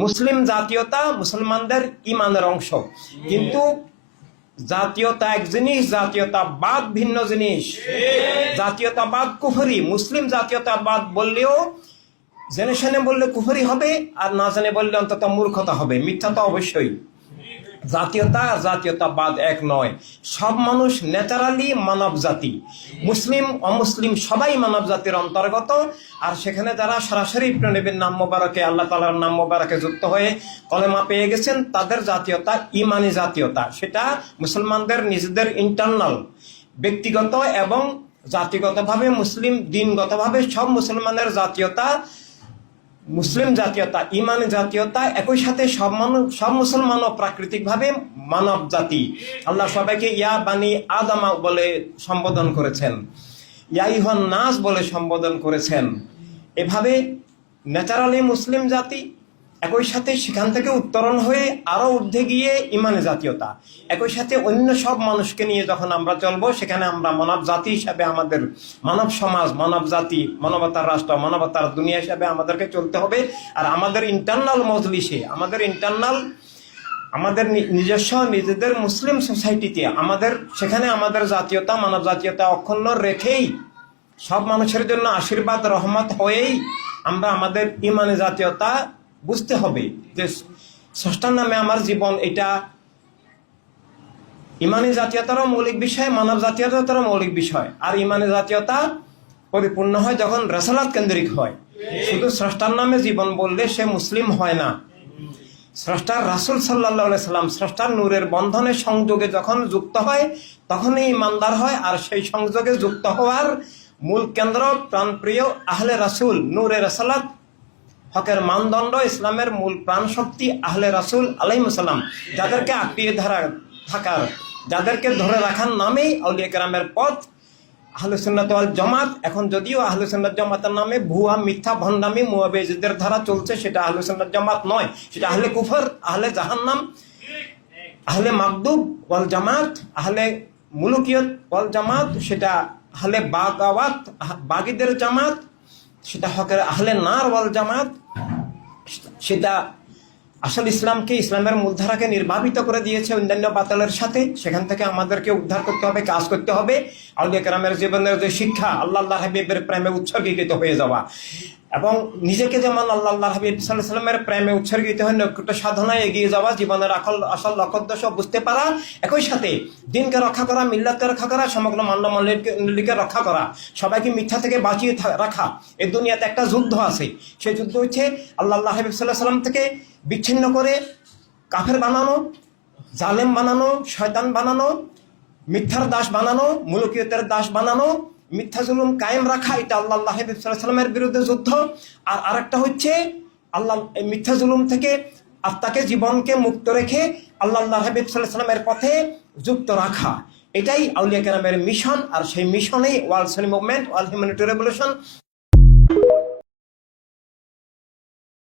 মুসলিম জাতীয়তা মুসলমানদের ইমানের অংশ। কিন্তু জাতীয়তা এক জিনিস জাতীয়তাবাদ ভিন্ন জিনিস। জাতীয়তাবাদ কুফরি। মুসলিম জাতীয়তাবাদ বললেও জেনে শুনে বললে কুফরি হবে, আর না জেনে বললে অন্তত মূর্খতা হবে। মিথ্যা তো অবশ্যই। জাতীয়তা, জাতীয়তাবাদ এক নয়। সব মানুষ ন্যাচারালি মানব জাতি। মুসলিম, অমুসলিম সবাই মানব জাতির অন্তর্গত। আর সেখানে যারা সরাসরি প্রণবীর নাম মোবারকে, আল্লাহ তালার নাম মোবারকে যুক্ত হয়ে কলেমা পেয়ে গেছেন, তাদের জাতীয়তা ইমানি জাতীয়তা। সেটা মুসলমানদের নিজেদের ইন্টারনাল ব্যক্তিগত এবং জাতিগতভাবে মুসলিম, দিনগতভাবে সব মুসলমানের জাতীয়তা মুসলিম জাতীয়তা, ইমান জাতীয়তা, একই সাথে সব মানুষ সব মুসলমানও প্রাকৃতিকভাবে মানব জাতি। আল্লাহ সবাইকে ইয়া বাণী আদামা বলে সম্বোধন করেছেন। ইয়াইহন নাস বলে সম্বোধন করেছেন। এভাবে ন্যাচারালি মুসলিম জাতি একই সাথে সেখান থেকে উত্তরণ হয়ে আরও ঊর্ধ্বে গিয়ে ইমানে জাতীয়তা। একই সাথে অন্য সব মানুষকে নিয়ে যখন আমরা চলবো, সেখানে আমরা মানব জাতি হিসাবে আমাদের মানব সমাজ, মানব জাতি, মানবতার রাষ্ট্র, মানবতার দুনিয়া হিসাবে আমাদেরকে চলতে হবে। আর আমাদের ইন্টারনাল মজলিসে, আমাদের ইন্টারনাল আমাদের নিজস্ব নিজেদের মুসলিম সোসাইটিতে আমাদের, সেখানে আমাদের জাতীয়তা, মানব জাতীয়তা অক্ষুণ্ণ রেখেই সব মানুষের জন্য আশীর্বাদ, রহমত হয়েই আমরা আমাদের ইমানে জাতীয়তা বুঝতে হবে যে ষষ্ঠার নামে আমার জীবন এটা ইমানি জাতীয়তারও মৌলিক বিষয়, মানব জাতীয়তারও মৌলিক বিষয়। আর ইমানি জাতীয়তা পরিপূর্ণ হয় যখন রেসালাত কেন্দ্রিক হয়। শুধু স্রষ্টার নামে জীবন বললে সে মুসলিম হয় না। স্রষ্টার রাসুল সাল্লাহ সাল্লাম স্রষ্টার নূরের বন্ধনে সংযোগে যখন যুক্ত হয়, তখনই ইমানদার হয় আর সেই সংযোগে যুক্ত হওয়ার মূল কেন্দ্র প্রাণপ্রিয় আহলে রাসুল, নূরে রাসালাত হকের মানদণ্ড ইসলামের মূল প্রাণ শক্তি আহলে রাসুল আলাইমুসাল্লাম যাদেরকে আঁকড়িয়ে ধরা থাকার, যাদেরকে ধরে রাখার নামেই আউলিয়া কেরামের পথ, আহলে সুন্নাত ওয়াল এখন যদিও আহলে সুন্নাত জামাতের নামে ভুয়া, মিথ্যা, ভণ্ডামি মুয়াবেজিদের ধারা চলছে, সেটা আহলে সুন্নাত জামাত নয়, সেটা আহলে কুফর, আহলে জাহান্নাম, আহলে মাকদুব ওয়াল জামাত, আহলে মুলুকিয়ত ওয়াল জামাত, সেটা আহলে বাগাওয়াত বাগিদের জামাত সেটা হকের আহলে নার ওয়াল জামাত সেটা আসল ইসলামকে, ইসলামের মূলধারাকে নির্বাপিত করে দিয়েছে অন্যান্য পাতালের সাথে। সেখান থেকে আমাদেরকে উদ্ধার করতে হবে, কাজ করতে হবে। আউলিয়া কেরামের জীবনের যে শিক্ষা, আল্লাহ আল্লাহ হাবিবের প্রেমে উৎসর্গীকৃত হয়ে যাওয়া। এবং নিজেকে যেমন আল্লাহ আল্লাহ হাবিব সাল্লাহ সাল্লামের প্রেমে উৎসর্গিত হয় নৈকট্য সাধনায় এগিয়ে যাওয়া, জীবনের আসল আসল লক্ষ্য বুঝতে পারা, একই সাথে দিনকে রক্ষা করা, মিল্লাতকে রক্ষা করা, সমগ্র মান্য মল্লিকে রক্ষা করা, সবাইকে মিথ্যা থেকে বাঁচিয়ে রাখা এই দুনিয়াতে একটা যুদ্ধ আছে। সেই যুদ্ধ হচ্ছে আল্লাহ আল্লাহ হাবিব সাল্লাহ সাল্লাম থেকে বিচ্ছিন্ন করে কাফের বানানো, জালেম বানানো, শয়তান বানানো, মিথ্যার দাস বানানো, মুলকিয়তের দাস বানানো মিথ্যা জুলুম কায়েম রাখা, এটা আল্লাহ আল্লাহ বিরুদ্ধে যুদ্ধ। আর আরেকটা হচ্ছে, আল্লাহ মিথ্যা জুলুম থেকে আত্মাকে জীবনকে মুক্ত রেখে আল্লাহ আল্লাহ হাবিব সাল্লাহামের পথে যুক্ত রাখা। এটাই আউলিয়া কেরামের মিশন, আর সেই মিশনেই ওয়ার্ল্ড সেলি মুভমেন্ট, ওয়ার্ল্ড হিউম্যানিটি রেভলিউশন।